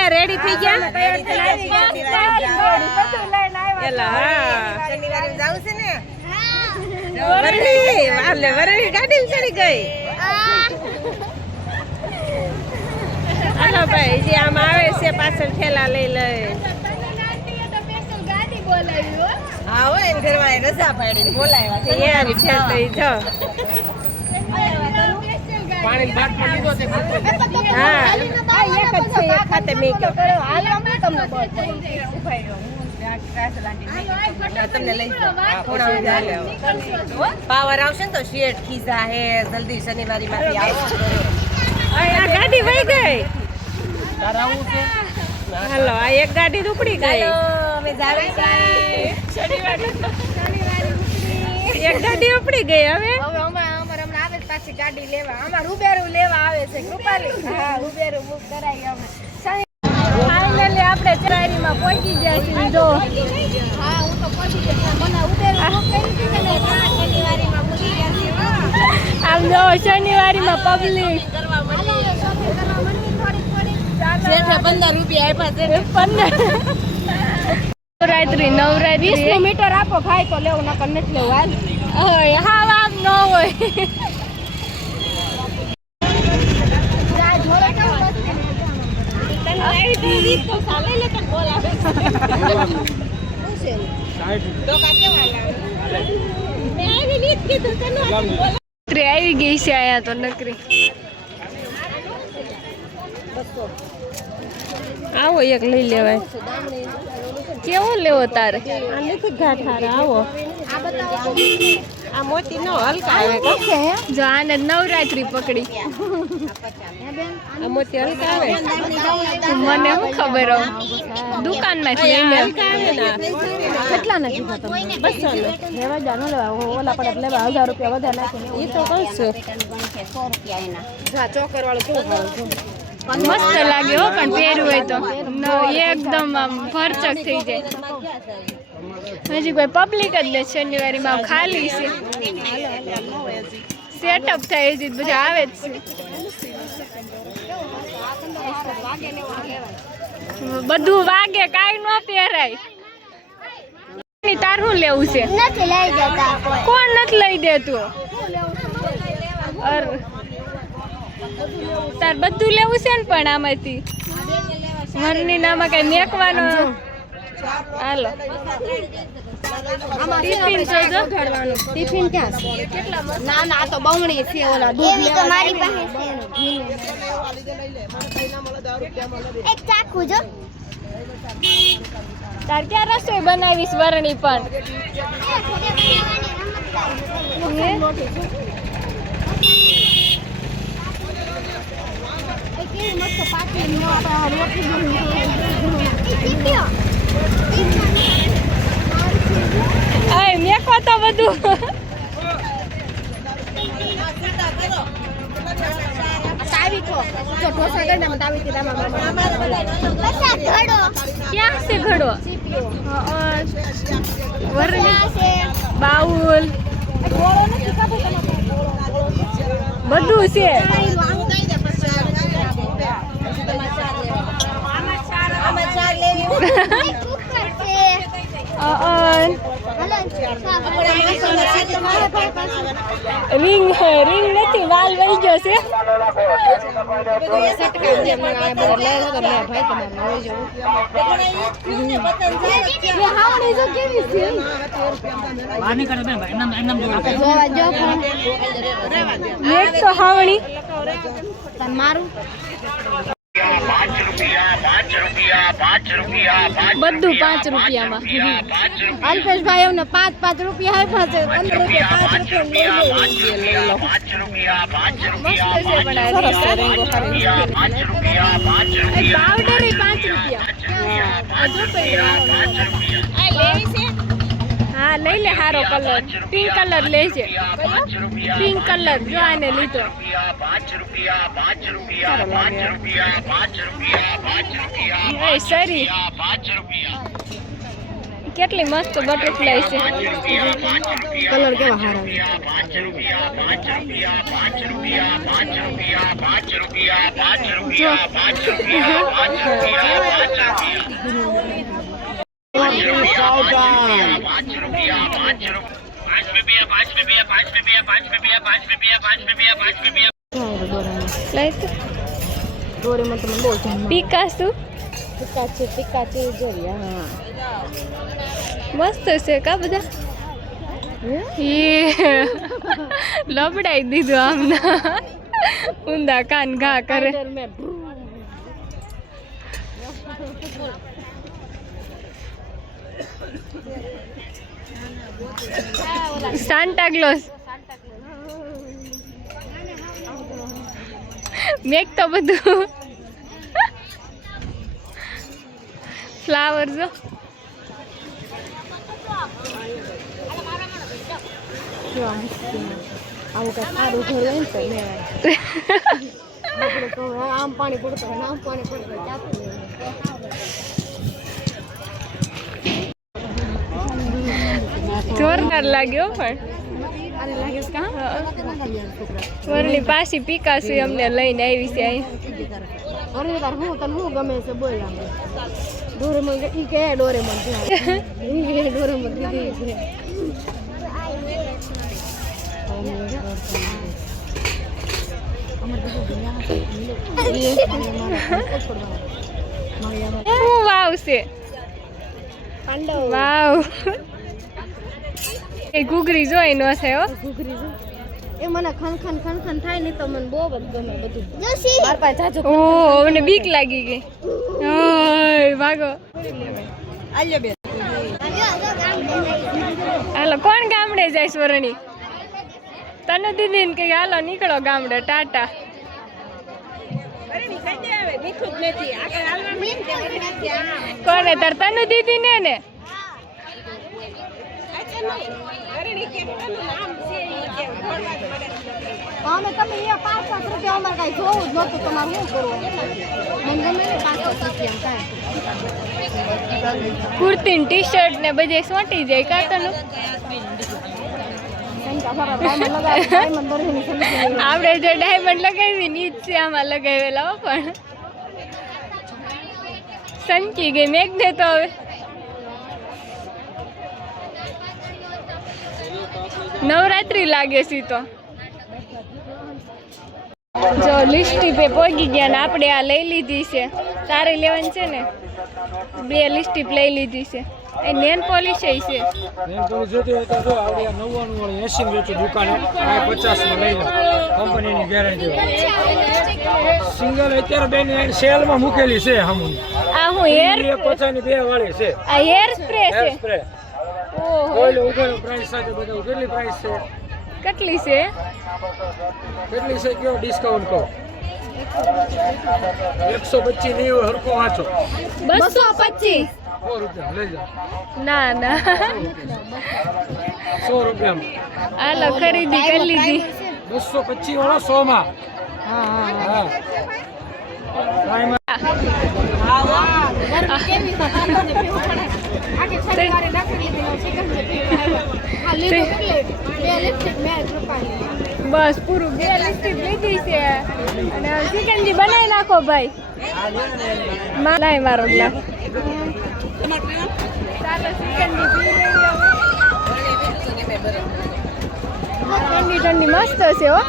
ગયા રેડી થઈ ગયા વરણી ગાડી ચડી ગઈ હાલો ભાઈ જે આમ આવે છે પાછળ ઠેલા લઈ લઈ હા હોય ને ઘરવાળા રજા પાડીને બોલાવ્યા છે એમ છે તો જો પાણી બાદ પર લીધો છે હા એક જ છે એક ખાતે મેં કહ્યું હાલ અમે તમને તમને લઈ પાવર આવશે ને તો શેઠ ખીસા હે જલ્દી શનિવારી માંથી આવો આ ગાડી વહી ગઈ હાલો આ એક ગાડી ઉપડી ગઈ અમે જાવી એક ગાડી ઉપડી ગઈ હવે પાછી ગાડી લેવા આમાં રૂબેરું લેવા આવે છે કૃપાલી હા રૂબેરું બુક કરાઈ અમે ફાઇનલી આપણે ચરારીમાં પહોંચી ગયા છીએ જો હા હું તો પહોંચી ગઈ મને રૂબેરું બુક કરી હતી ને શનિવારીમાં પહોંચી ગયા છીએ આમ જો શનિવારીમાં પબ્લિક કરવા મળી જેઠે 15 રૂપિયા આપ્યા છે 15 નવરાત્રી 20 મીટર આપો ભાઈ તો લેવું નકર નથી લેવું હાલ હા આમ ન હોય આવી ગઈ છે આયા તો નકરી આવો એક લઈ લેવાય કેવો લેવો તારે આ નથી ગાંઠારા આવો આ મોતી નો હલકા આવે જો આને નવરાત્રી પકડી આ મોતી હલકા આવે મને શું ખબર દુકાન માંથી લઈને કેટલા નથી બસો લેવા જા ન લેવા ઓલા પડે લેવા 1000 રૂપિયા વધારે નાખીને એ તો કહું છું 100 રૂપિયા એના ચોકર વાળું કેવું મસ્ત લાગે હો પણ પહેર્યું હોય તો એકદમ આમ ભરચક થઈ જાય હજી કોઈ પબ્લિક જ ને શનિવારીમાં ખાલી છે સેટઅપ થાય હજી બધા આવે જ છે બધું વાગે કાંઈ ન પહેરાય તાર શું લેવું છે કોણ નથી લઈ દેતું તાર બધું લેવું છે ને પણ આમાંથી મરની નામાં કઈ મેકવાનો હાલો ટિફિન જોજો ટિફિન ક્યાં છે ના ના તો બમણી છે ઓલા દૂધ તો મારી પાસે છે એક ચાખું જો તાર ક્યાં રસોઈ બનાવીશ વરણી પણ મેકો તો બધું ક્યાં છે ઘડો બાઉલ બધું છે રિંગ નથી વાલ વહી ગયો છે હાવણી મારું બધું 5 રૂપિયામાં અલ્પેશભાઈ એમને 5 રૂપિયા આપ્યા છે 15 હા લઈ લે હારો કલર પિંક કલર લેજે પિંક કલર જો આને લીધો સરી કેટલી મસ્ત બટરફ્લાય છે કલર કેવા હારા જો ડોરેમોન તમને બહુ પિકાસુ પિકાચુ જોઈએ. હા મસ્ત છે કા બધા. લબડાઈ દીધું આમના ઊંધા કાન ઘા કરે. સાન્ટા ક્લોઝ મેક તો બધું ફ્લાવર જો આવું કઈ સારું ઘર હોય ને તો આમ પાણી પડતો હોય આમ પાણી પડતો હોય જોરદાર લાગ્યો પણ વરણી પાછી પીકાસુ અમને લઈને આવી છે અહીંયા. હું તને શું ગમે છે બોલ. ડોરેમોન ઈ કે ડોરેમોન ડોરેમોન દીદી વાવ છે વાવ એ ઘૂઘરી જોઈ ન છે હો. એ મને ખન થાય ને તો મને બહુ જ ગમે બધું. માર પાસે જાજો ઓહ મને બીક લાગી ગઈ. ઓય ભાગો. હાલો કોણ ગામડે જાય સ્વરણી? તને દીદી ને કે હાલો નીકળો ગામડે ટાટા. કોને તાર તને દીદી ને અમે તમે અહીંયા 5-5 રૂપિયા અમારે કઈ જોવું જ નહોતું. તમારે શું કરવું? મને ગમે 5-5 રૂપિયા કુર્તી ને ટી શર્ટ ને બધે સોંટી જાય કા તને. આપણે જો ડાયમંડ લગાવી ને ઈ જ છે આમાં લગાવેલા હો. પણ સંકી ગઈ મેઘ ને તો હવે નવરાત્રી લાગે છે તો. જો લિસ્ટી પે પહોંચી ગયા ને આપણે આ લઈ લીધી છે. તારે લેવાની છે ને 2 લિસ્ટીપ લઈ લીધી છે. એ નેન પોલિશ છે. નેન પોલિશ જોતી હોય તો જો આવડી 99 વાળી 80 ની વેચી દુકાને આ 50 માં લઈ લો. કંપનીની ગેરંટી સિંગલ અત્યારે બેન સેલમાં મૂકેલી છે હમું. આ હું હેર 50 ની 2 વાળી છે. આ હેર સ્પ્રે છે. હેર સ્પ્રે ઓહો ઓલો ઉપર પ્રાઇસ સાથે બતાવું કેટલી પ્રાઇસ છે. કેટલી છે? કેટલી છે કયો ડિસ્કાઉન્ટ કહો. 125 ની હરકો વાંચો 225 100 રૂપિયા લઈ જાઓ. ના ના 100 રૂપિયા હાલો ખરીદી કરી લીધી. 225 વાળો 100 માં. હા બસ પૂરું 2 લિસ્ટીપ લીધી છે અને ચિકનજી બનાવી નાખો ભાઈ. લાય મારો ગ્લાસ. ચાલો ચિકનજી પી લઈએ હવે. ઠંડી મસ્ત છે હો.